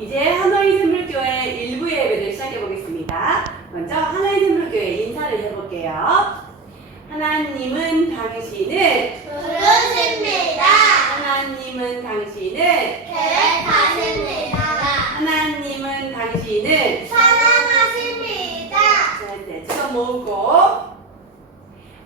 이제 하나의 샘물교회 일부 예배를 시작해 보겠습니다. 먼저 하나의 샘물교회 인사를 해볼게요. 하나님은 당신을 부르십니다. 하나님은 당신을 계획하십니다. 하나님은 당신을 사랑하십니다. 자, 지금 모으고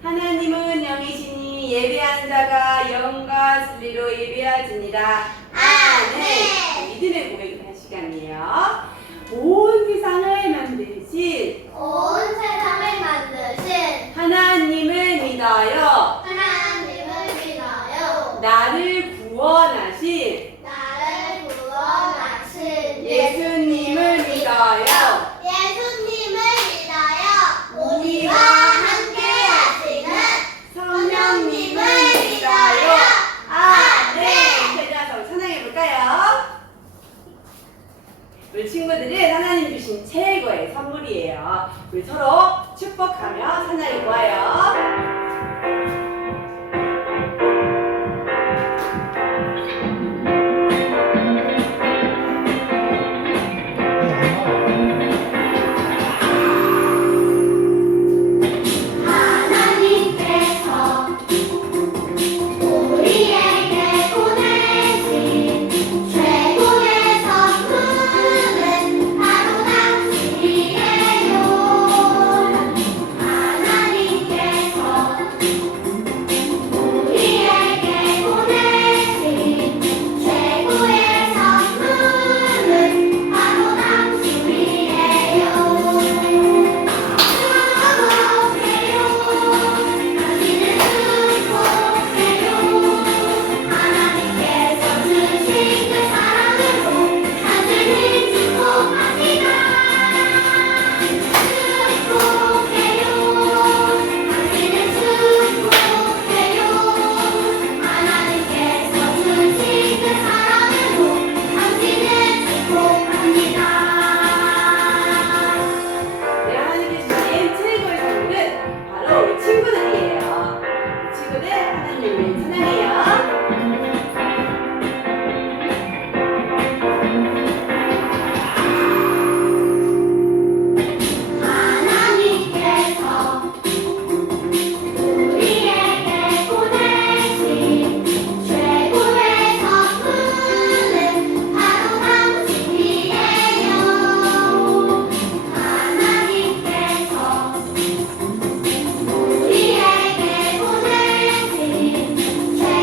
하나님은 영이시니 예배한 자가 영과 진리로 예배하지니라. 아멘. 믿음의 고백을 할 시간이에요. 온 세상을 만드신 온 세상을 만드신 하나님을 믿어요. 하나님을 믿어요. 나를 구원하신 나를 구원하신 예수님을 믿어요. 예수님을 믿어요. 우리와 우리와 함께 하시는 성령님을 믿어요. 네, 제자서 찬양해볼까요? 우리 친구들은 하나님 주신 최고의 선물이에요. 우리 서로 축복하며 찬양해 보아요. 하나님께서 우리에게 보내신 최고의 선물은 바로 당신이에요. 하나님께서 우리에게 보내신 최고의 선물은 바로 당신이에요. 네, 하나님께 주신 최고의 선물은 바로 우리 친구들이에요. 우리 친구들 하나님을 찬양해요. 하나님께서 우리에게 보내신 최고의 선물은 바로 당신이에요. 하나님께서 우리에게 보내신 최고의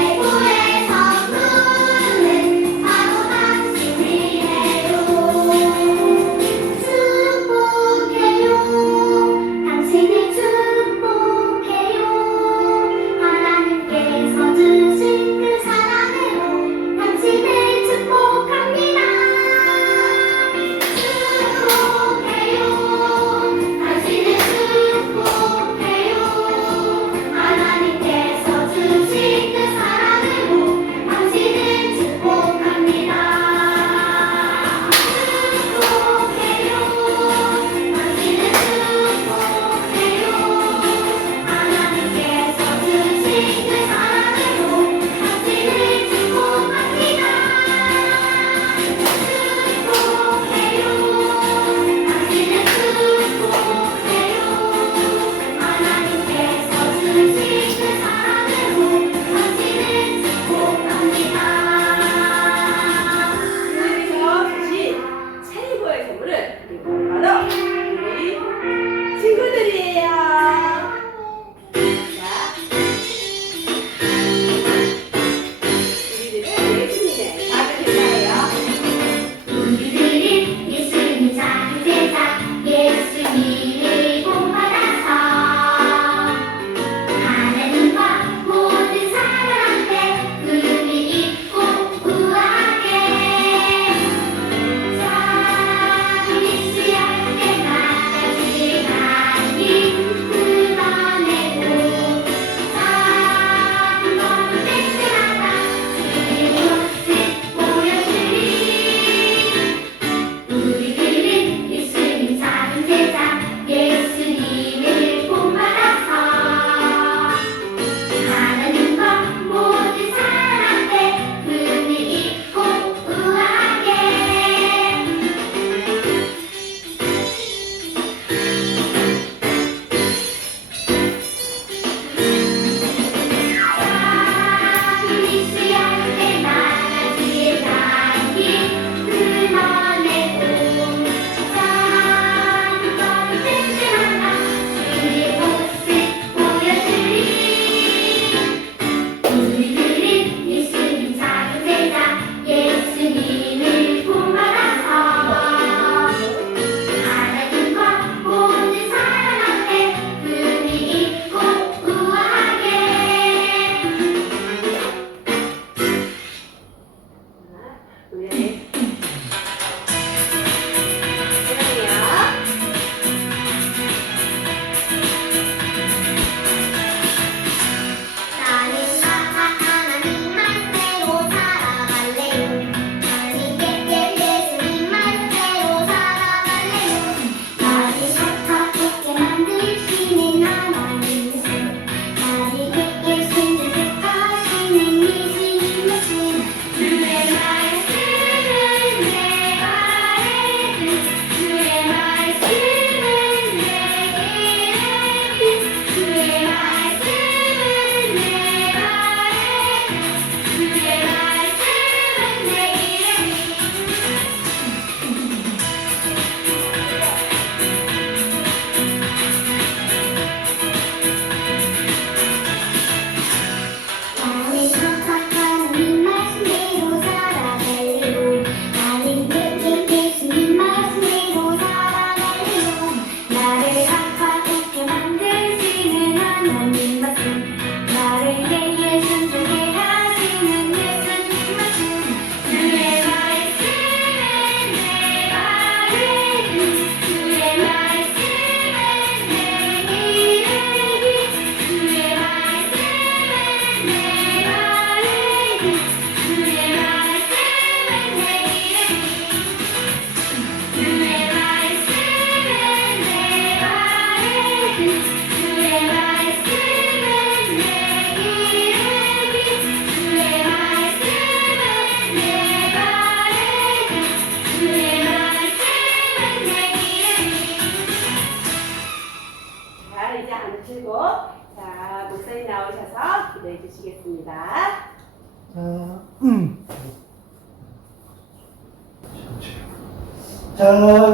자,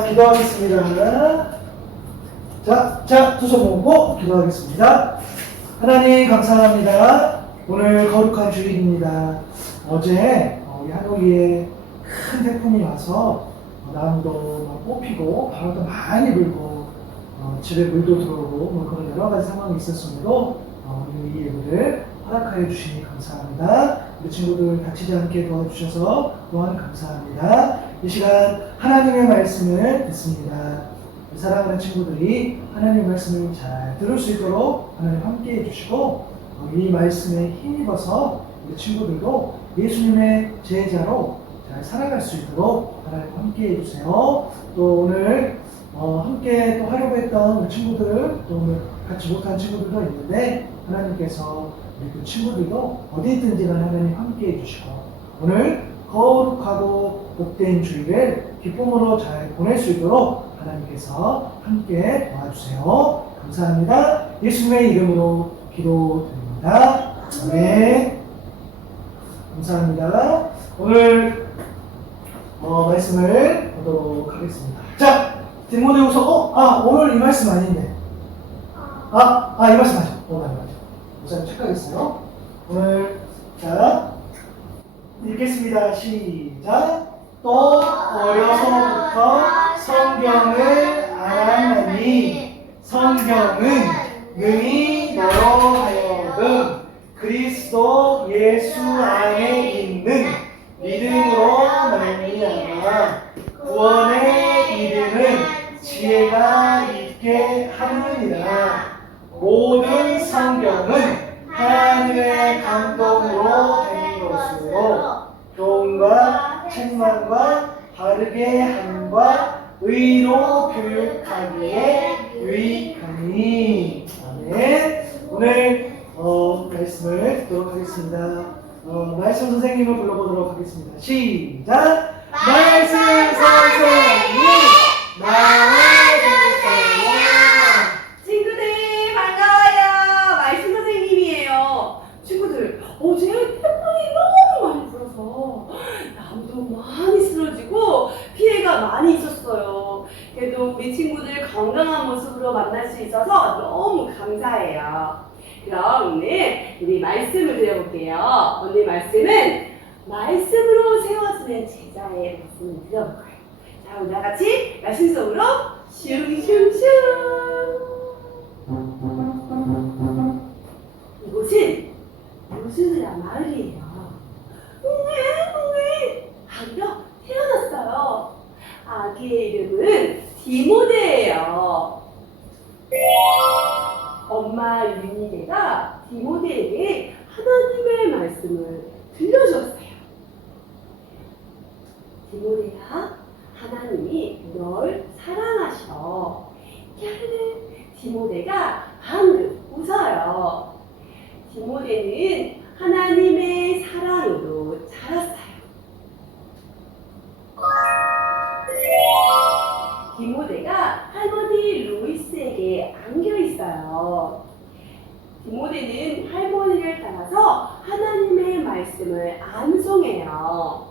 기도하겠습니다. 자, 두 손 모으고 기도하겠습니다. 하나님 감사합니다. 오늘 거룩한 주일입니다. 어제 우리 하노이에 큰 태풍이 와서 나무도 막 뽑히고 바람도 많이 불고 집에 물도 들어오고 그런 여러 가지 상황이 있었음에도 우리 예배를 허락하여 주시니 감사합니다. 우리 친구들 다치지 않게 도와주셔서 또한 감사합니다. 이 시간 하나님의 말씀을 듣습니다. 사랑하는 친구들이 하나님의 말씀을 잘 들을 수 있도록 하나님 함께 해주시고 이 말씀에 힘입어서 우리 친구들도 예수님의 제자로 잘 살아갈 수 있도록 하나님 함께 해주세요. 또 오늘 함께 또 하려고 했던 우리 친구들, 또 오늘 같이 못한 친구들도 있는데 하나님께서 우리 그 친구들도 어디 있든지 하나님 함께 해주시고 오늘 거룩하고 복된 주일을 기쁨으로 잘 보낼 수 있도록 하나님께서 함께 도와주세요. 감사합니다. 예수님의 이름으로 기도드립니다. 아멘. 감사합니다. 오늘 말씀을 보도록 하겠습니다. 자, 디모데후서 오늘 이 말씀 아닌데. 이 말씀 맞아. 맞아. 우선 체크하겠어요. 오늘 자 읽겠습니다. 시작. 또 어려서부터 성경을 알았나니 성경은 능히 너로 하여금 그리스도 예수 안에 있는 믿음으로 말미암아 구원에 이르는 지혜가 있게 하느니라. 모든 성경은 하나님의 감동으로 된 것으로 교훈과 책망과 바르게 함과 의로 교육하기에 유익하니. 아멘. 오늘 말씀을 듣도록 하겠습니다. 말씀 선생님을 불러보도록 하겠습니다. 시작! 말씀 선생님 나와주세요. 친구들 반가워요. 말씀 선생님이에요. 친구들 어제 태풍이 너무 많이 불어서 나무도 많이 쓰러지고 피해가 많이 있었어요. 그래도 우리 친구들 건강한 모습으로 만날 수 있어서 너무 감사해요. 그럼 오늘 우리 말씀을 드려볼게요. 오늘 말씀은 말씀으로 세워지는 제자의 말씀을 드려볼 거예요. 자, 우리 다 같이 말씀 속으로 슝슝슝. 이곳은 요스드라 마을이에요. 아기가 태어났어요. 아기의 이름은 디모데예요. 엄마 유니네가 디모데에게 하나님의 말씀을 들려주었어요. 디모데야, 하나님이 널 사랑하셔. 디모데가 방금 웃어요. 디모데는 하나님의 사랑으로 자랐어요. 디모데가 할머니 루이스에게 안겨 있어요. 디모데는 할머니를 따라서 하나님의 말씀을 암송해요.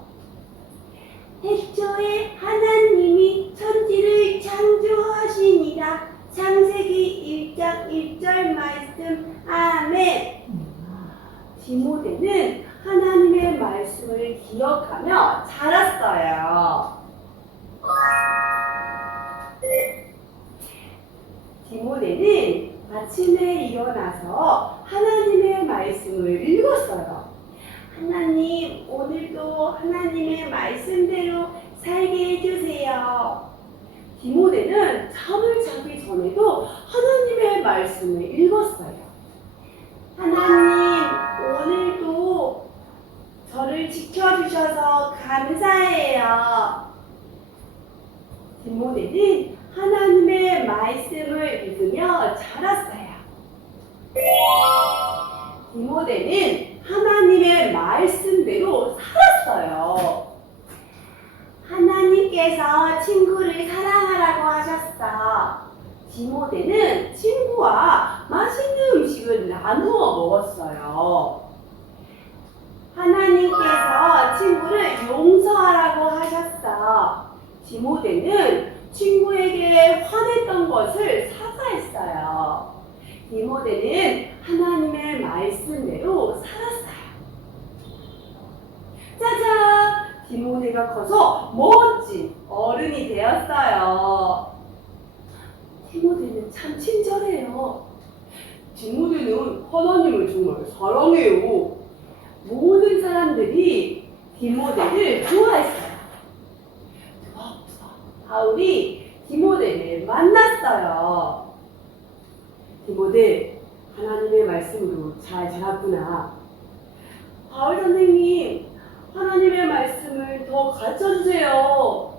태초에 하나님이 천지를 창조하시니라. 창세기 1장 1절 말씀. 아멘. 디모데는 하나님의 말씀을 기억하며 자랐어요. 디모데는 아침에 일어나서 하나님의 말씀을 읽었어요. 하나님, 오늘도 하나님의 말씀대로 살게 해주세요. 디모데는 잠을 자기 전에도 하나님의 말씀을 읽었어요. 하나님, 오늘도 저를 지켜주셔서 감사해요. 디모데는 하나님의 말씀을 읽으며 자랐어요. 디모데는 하나님의 말씀대로 살았어요. 하나님께서 친구를 사랑하라고 하셨어. 디모데는 친구와 맛있는 음식을 나누어 먹었어요. 하나님 친구를 용서하라고 하셨어. 디모데는 친구에게 화냈던 것을 사과했어요. 디모데는 하나님의 말씀대로 살았어요. 짜잔! 디모데가 커서 멋진 어른이 되었어요. 디모데는 참 친절해요. 디모데는 하나님을 정말 사랑해요. 모든 사람들이 디모데를 좋아했어요. 바울이 디모데를 만났어요. 디모데, 하나님의 말씀으로 잘 자랐구나. 바울 선생님, 하나님의 말씀을 더 가르쳐주세요.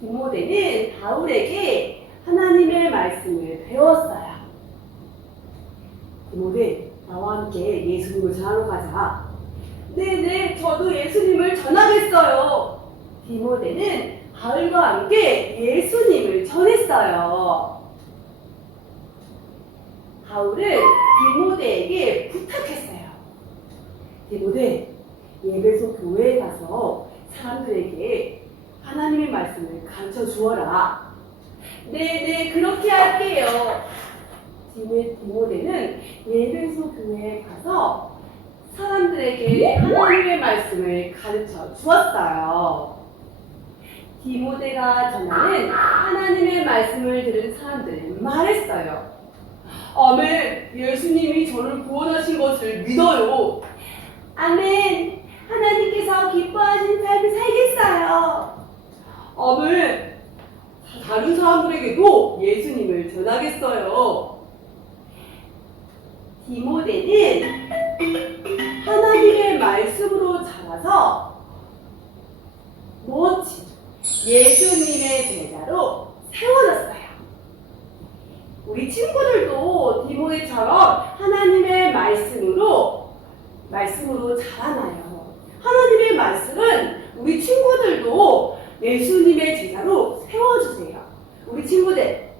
디모데는 바울에게 하나님의 말씀을 배웠어요. 디모데, 나와 함께 예수님을 전하러 가자. 네네, 저도 예수님을 전하겠어요. 디모데는 바울과 함께 예수님을 전했어요. 바울은 디모데에게 부탁했어요. 디모데, 예배소 교회에 가서 사람들에게 하나님의 말씀을 가르쳐 주어라. 네네, 그렇게 할게요. 디모데는 예배소 교회에 가서 사람들에게 하나님의 말씀을 가르쳐 주었어요. 디모데가 전하는 하나님의 말씀을 들은 사람들은 말했어요. 아멘, 예수님이 저를 구원하신 것을 믿어요. 아멘, 하나님께서 기뻐하신 삶을 살겠어요. 아멘, 다른 사람들에게도 예수님을 전하겠어요. 디모데는 하나님의 말씀으로 자라서 멋진 예수님의 제자로 세워졌어요. 우리 친구들도 디모데처럼 하나님의 말씀으로 자라나요. 하나님의 말씀은 우리 친구들도 예수님의 제자로 세워주세요. 우리 친구들,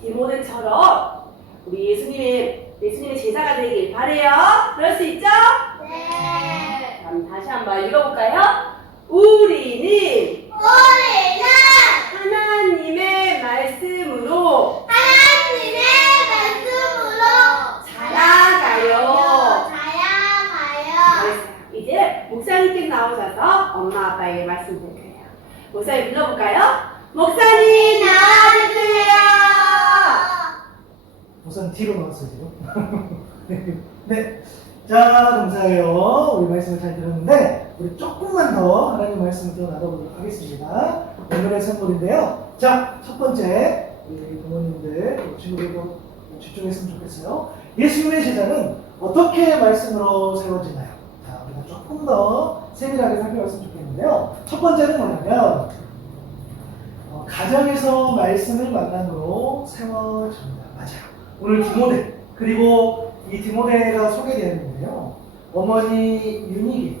디모데처럼 우리 예수님의 제자가 되길 바래요. 그럴 수 있죠? 네. 그럼 다시 한번 읽어볼까요? 우리는 하나님의 말씀으로 자라가요. 이제 목사님께서 나오셔서 엄마 아빠에게 말씀드릴 거예요. 목사님 불러볼까요? 목사님 나와주세요. 우선 뒤로 나왔어요, 지금. 네. 자, 감사해요. 우리 말씀을 잘 들었는데, 우리 조금만 더 하나님 말씀을 더 나눠보도록 하겠습니다. 오늘의 선물인데요. 자, 첫 번째, 우리 부모님들, 그리고 친구들도 집중했으면 좋겠어요. 예수님의 제자는 어떻게 말씀으로 세워지나요? 자, 우리가 조금 더 세밀하게 살펴봤으면 좋겠는데요. 첫 번째는 뭐냐면, 가정에서 말씀을 만남으로 세워집니다. 맞아요. 오늘 디모데, 그리고 이 디모데가 소개되었는데요. 어머니 유니게,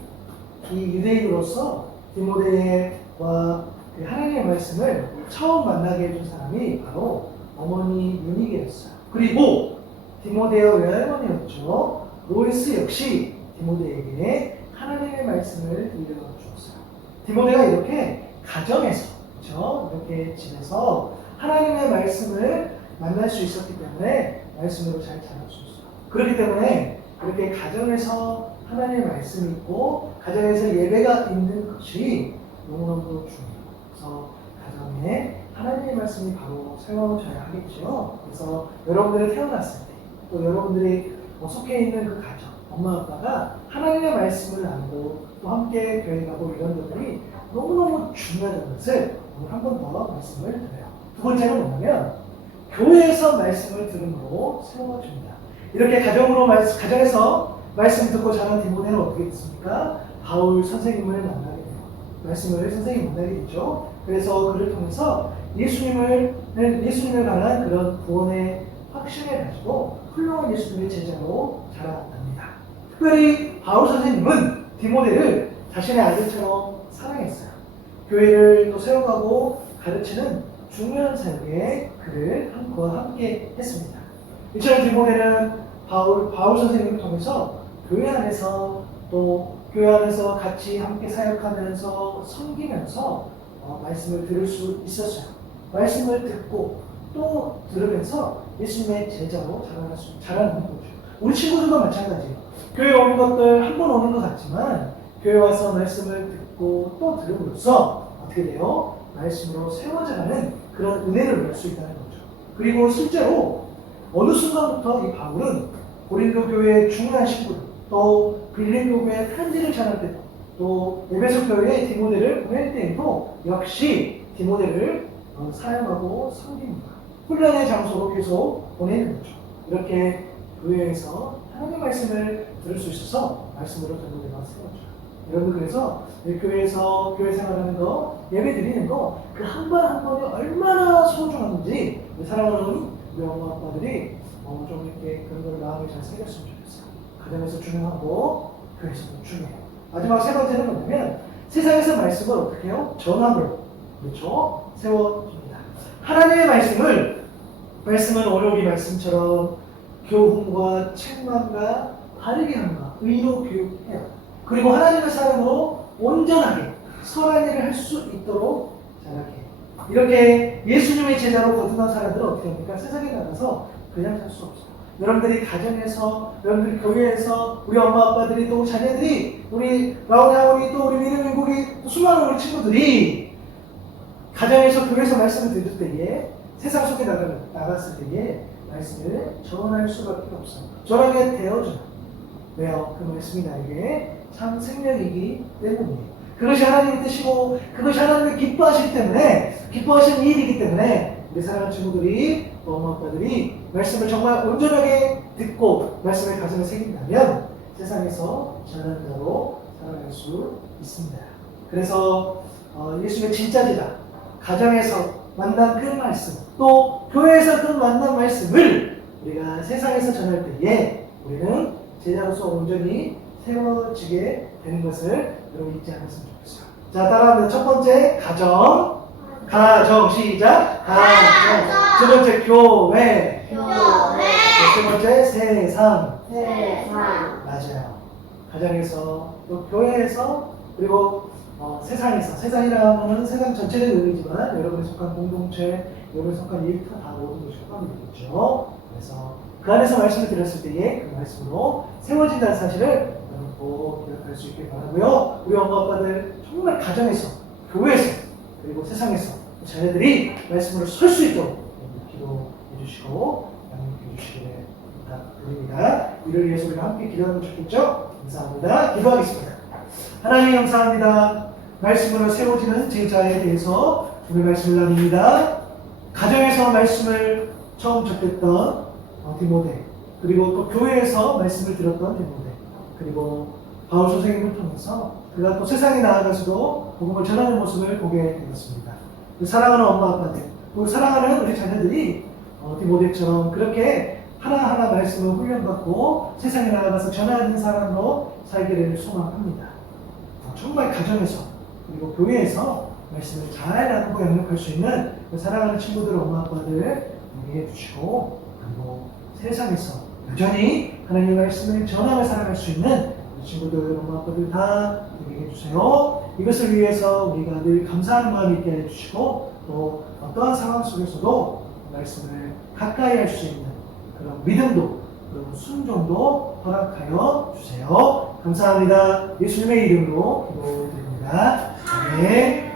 이 유대인으로서 디모데와 그 하나님의 말씀을 처음 만나게 해준 사람이 바로 어머니 유니게였어요. 그리고 디모데의 외할머니였죠. 로이스 역시 디모데에게 하나님의 말씀을 들려주었어요. 디모데가 이렇게 가정에서, 그렇죠? 이렇게 집에서 하나님의 말씀을 만날 수 있었기 때문에 말씀으로 잘 자랄 수 있어요. 그렇기 때문에 이렇게 가정에서 하나님의 말씀이 있고 가정에서 예배가 있는 것이 너무너무 중요해요. 그래서 가정에 하나님의 말씀이 바로 세워져야 하겠죠. 그래서 여러분들이 태어났을 때 또 여러분들이 속해 있는 그 가정, 엄마 아빠가 하나님의 말씀을 나누고 또 함께 교회 가고 이런 것들이 너무너무 중요하다는 것을 오늘 한 번 더 말씀을 드려요. 두 번째는 뭐냐면 교회에서 말씀을 들음으로 세워줍니다. 이렇게 가정에서 말씀 듣고 자란 디모데는 어떻게 됐습니까? 바울 선생님을 만나게 돼요. 말씀을 선생님 만나게 되죠. 그래서 그를 통해서 예수님을 향한 그런 구원의 확신을 가지고 훌륭한 예수님의 제자로 자라납니다. 특별히 바울 선생님은 디모데를 자신의 아들처럼 사랑했어요. 교회를 또 세워가고 가르치는 중요한 사역에 그와 함께 했습니다. 이처럼 디모데는 바울 선생님을 통해서 교회 안에서 또 교회 안에서 같이 함께 사역하면서 섬기면서 말씀을 들을 수 있었어요. 말씀을 듣고 또 들으면서 예수님의 제자로 자라는 거죠. 우리 친구들도 마찬가지예요. 교회 오는 것들 한 번 오는 것 같지만 교회 와서 말씀을 듣고 또 들음으로써 어떻게 돼요? 말씀으로 세워져가는 그런 은혜를 누릴 수 있다는 거죠. 그리고 실제로 어느 순간부터 이 바울은 고린도 교회의 중요한 신부들, 또 빌립 교회의 편지를 전할 때도, 또 에베소 교회의 디모데를 보낼 때에도 역시 디모데를 사용하고 섬깁니다. 훈련의 장소로 계속 보내는 거죠. 이렇게 교회에서 하나님의 말씀을 들을 수 있어서 말씀으로 디모데가 세워져요. 여러분, 그래서 교회에서 교회 생활하는 거, 예배 드리는 거, 그 한 번 한 번이 얼마나 소중한지 사랑하는 우리 엄마 아빠들이 좀 이렇게 그런 걸 마음에 잘 새겼으면 좋겠어요. 가정에서 중요하고 교회에서도 중요해요. 마지막 세 번째는 뭐냐면 세상에서 말씀을 어떻게 해요? 전함으로, 그렇죠? 세워줍니다. 하나님의 말씀은 오늘 우리 말씀처럼 교훈과 책망과 바르게 함과 의로 교육해요. 그리고 하나님의 사람으로 온전하게 선한 일을 할 수 있도록 자라게 해요. 이렇게 예수님의 제자로 거듭난 사람들은 어떻게 합니까? 세상에 나가서 그냥 살 수 없어요. 여러분들이 가정에서, 여러분들이 교회에서, 우리 엄마 아빠들이, 또 자녀들이, 우리 라오냐오니, 또 우리 미르민국이, 또 수많은 우리 친구들이 가정에서 교회에서 말씀을 들을 때에, 세상 속에 나갔을 때에 말씀을 전할 수밖에 없어요. 전하게 되어줘요. 왜요? 그 말씀이 나에게 참 생명이기 때문이에요. 그것이 하나님의 뜻이고 그것이 하나님이 기뻐하시는 일이기 때문에 우리 사랑하는 친구들이, 엄마 아빠들이 말씀을 정말 온전하게 듣고 말씀을 가슴에 새긴다면 세상에서 전하는 자로 살아갈 수 있습니다. 그래서 예수님의 진짜 제자, 가정에서 만난 그 말씀, 또 교회에서 그 만난 말씀을 우리가 세상에서 전할 때에 우리는 제자로서 온전히 세워지게 되는 것을 여러분 잊지 않았으면 좋겠어요. 자, 따라합니다. 첫 번째, 가정, 시작. 가정. 두 번째, 교회. 세 번째, 세상. 맞아요. 가정에서, 또 교회에서, 그리고 세상에서. 세상이라고 하면 세상 전체를 의미지만 여러분이 속한 공동체, 여러분이 속한 일터 다 모든 것이 포함이 되겠죠. 그래서 그 안에서 말씀을 드렸을 때에 그 말씀으로 세워진다는 사실을 여러분 꼭 기억할 수 있길 바라고요. 우리 엄마 아빠들 정말 가정에서, 교회에서, 그리고 세상에서 자녀들이 말씀으로 설 수 있도록 기도해 주시고 양육해 주시기를 부탁드립니다. 이를 위해서 우리가 함께 기도하면 좋겠죠? 감사합니다. 기도하겠습니다. 하나님 감사합니다. 말씀으로 세워지는 제자에 대해서 우리 말씀을 나눕니다. 가정에서 말씀을 처음 접했던 디모데, 그리고 또 교회에서 말씀을 들었던 디모데, 그리고 바울 선생님을 통해서 그가 또 세상에 나아가서도 복음을 전하는 모습을 보게 되었습니다. 사랑하는 엄마 아빠들, 또 사랑하는 우리 자녀들이 디모데처럼 그렇게 하나하나 말씀을 훈련받고 세상에 나아가서 전하는 사람으로 살기를 소망합니다. 정말 가정에서 그리고 교회에서 말씀을 잘 나누고 양육할 수 있는 사랑하는 친구들, 엄마 아빠들 용기해 주시고, 그리고 세상에서 여전히 하나님의 말씀을 전하며 살아갈 수 있는 친구들, 엄마 아빠들 다 용기해 주세요. 이것을 위해서 우리가 늘 감사하는 마음이 있게 해주시고, 또 어떠한 상황 속에서도 말씀을 가까이 할 수 있는 그런 믿음도, 그리고 순종도 허락하여 주세요. 감사합니다. 예수님의 이름으로 기도드립니다. 아멘.